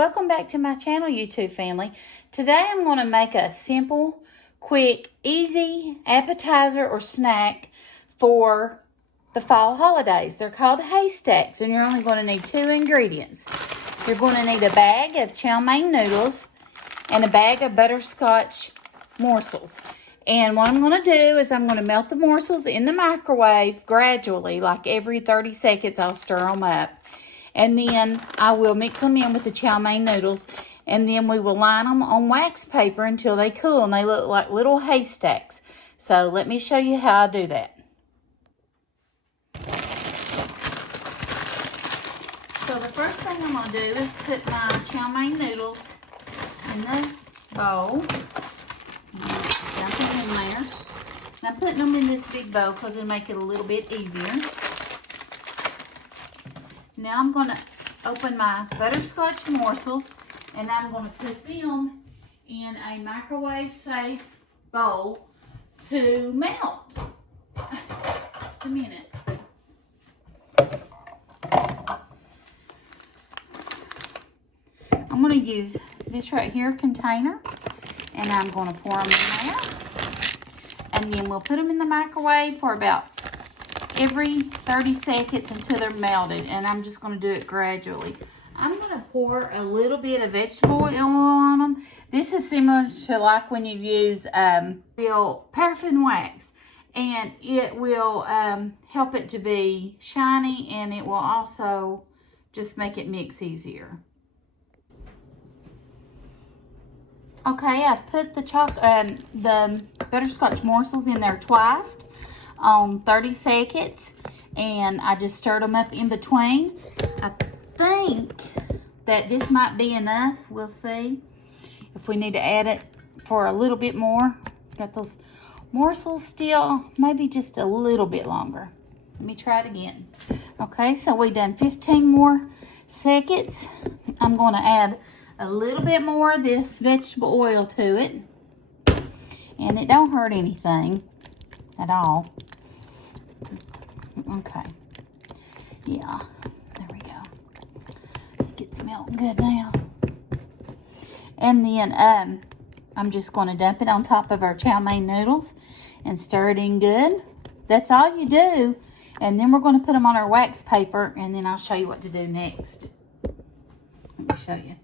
Welcome back to my channel, YouTube family. Today I'm going to make a simple, quick, easy appetizer or snack for the fall holidays. They're called Haystacks, and you're only going to need 2 ingredients. You're going to need a bag of chow mein noodles and a bag of butterscotch morsels. And what I'm going to do is I'm going to melt the morsels in the microwave gradually, like every 30 seconds I'll stir them up. And then I will mix them in with the chow mein noodles, and then we will line them on wax paper until they cool and they look like little haystacks. So let me show you how I do that. So the first thing I'm going to do is put my chow mein noodles in the bowl. Dump them in there. I'm putting them in this big bowl because it'll make it a little bit easier. Now I'm going to open my butterscotch morsels, and I'm going to put them in a microwave safe bowl to melt. Just a minute. I'm going to use this right here container, and I'm going to pour them in there. And then we'll put them in the microwave for about every 30 seconds until they're melted, and I'm just going to do it gradually. I'm going to pour a little bit of vegetable oil on them. This is similar to like when you use paraffin wax, and it will help it to be shiny, and it will also just make it mix easier. Okay, I've put the butterscotch morsels in there twice on 30 seconds, and I just stirred them up in between. I think that this might be enough. We'll see if we need to add it for a little bit more. Got those morsels still, maybe just a little bit longer. Let me try it again. Okay, so we've done 15 more seconds. I'm going to add a little bit more of this vegetable oil to it, and it don't hurt anything at all. Okay, yeah, there we go. It gets melting good now. And then I'm just going to dump it on top of our chow mein noodles and stir it in good. That's all you do. And then we're going to put them on our wax paper, and then I'll show you what to do next. Let me show you.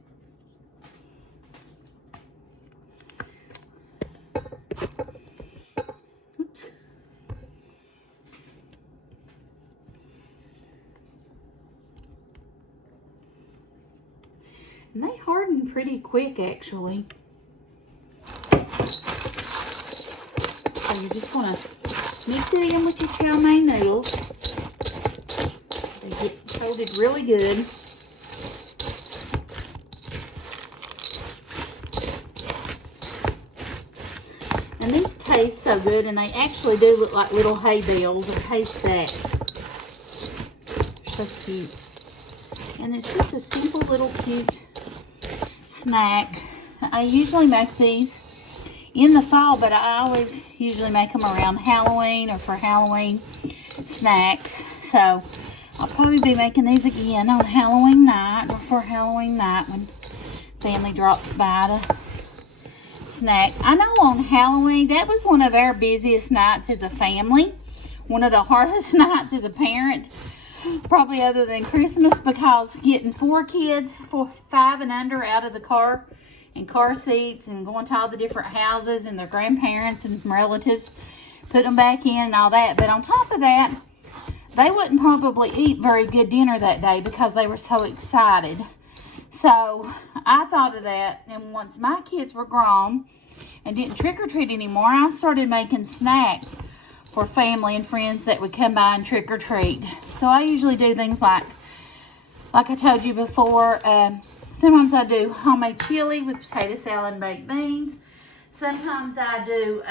Oops. And they harden pretty quick, actually. So you're just going to mix it in with your chow mein noodles. They get coated really good. And these taste so good, and they actually do look like little hay bales or haystacks. So cute. And it's just a simple little cute snack. I usually make these in the fall, but I always usually make them around Halloween or for Halloween snacks. So I'll probably be making these again on Halloween night or for Halloween night when family drops by to snack. I know on Halloween, that was one of our busiest nights as a family. One of the hardest nights as a parent, probably other than Christmas, because getting 4 kids, 5 and under, out of the car and car seats and going to all the different houses and their grandparents and relatives, put them back in and all that. But on top of that, they wouldn't probably eat very good dinner that day because they were so excited. So I thought of that, and once my kids were grown and didn't trick-or-treat anymore, I started making snacks for family and friends that would come by and trick-or-treat. So I usually do things like I told you before, sometimes I do homemade chili with potato salad and baked beans. Sometimes I do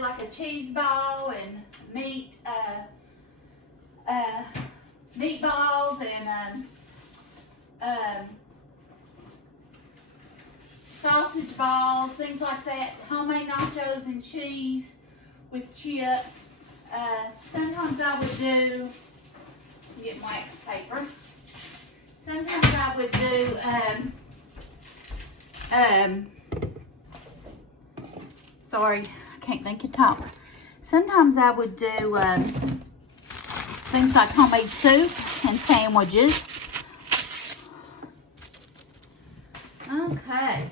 like a cheese ball and meatballs and sausage balls, things like that. Homemade nachos and cheese with chips. Sometimes I would do, get wax paper. would do, sorry, I can't think of top. Sometimes I would do things like homemade soup and sandwiches. Okay,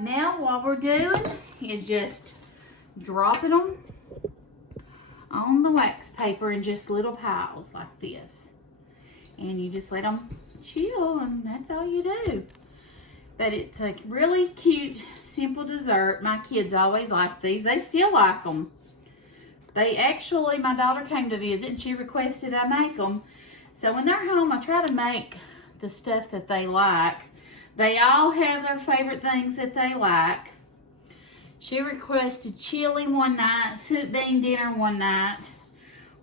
now what we're doing is just dropping them on the wax paper in just little piles like this. And you just let them chill, and that's all you do. But it's a really cute, simple dessert. My kids always like these. They still like them. They actually, my daughter came to visit and she requested I make them. So when they're home, I try to make the stuff that they like. They all have their favorite things that they like. She requested chili one night, soup bean dinner one night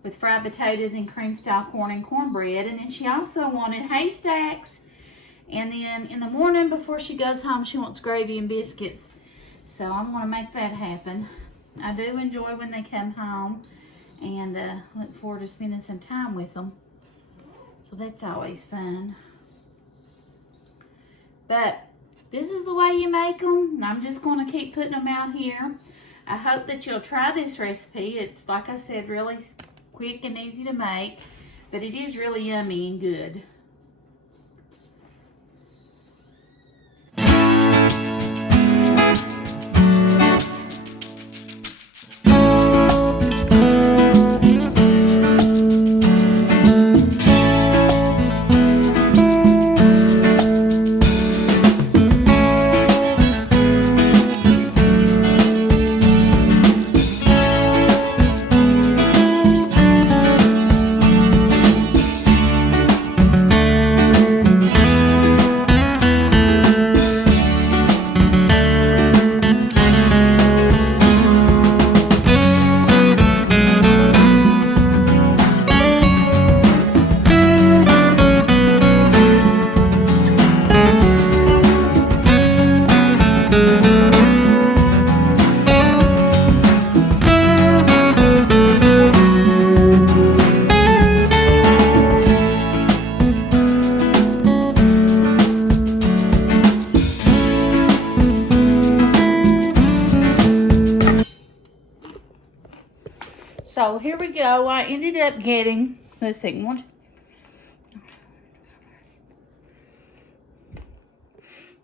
with fried potatoes and cream style corn and cornbread. And then she also wanted Haystacks. And then in the morning before she goes home, she wants gravy and biscuits. So I'm going to make that happen. I do enjoy when they come home, and look forward to spending some time with them. So that's always fun. But this is the way you make them, and I'm just going to keep putting them out here. I hope that you'll try this recipe. It's, like I said, really quick and easy to make, but it is really yummy and good. So here we go. I ended up getting, let's see,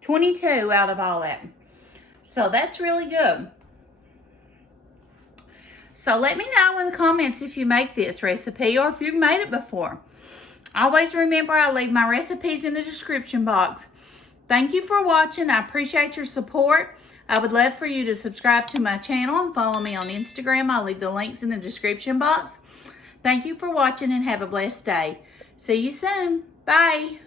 22 out of all that. So that's really good. So let me know in the comments if you make this recipe or if you've made it before. Always remember, I leave my recipes in the description box. Thank you for watching. I appreciate your support. I would love for you to subscribe to my channel and follow me on Instagram. I'll leave the links in the description box. Thank you for watching and have a blessed day. See you soon. Bye.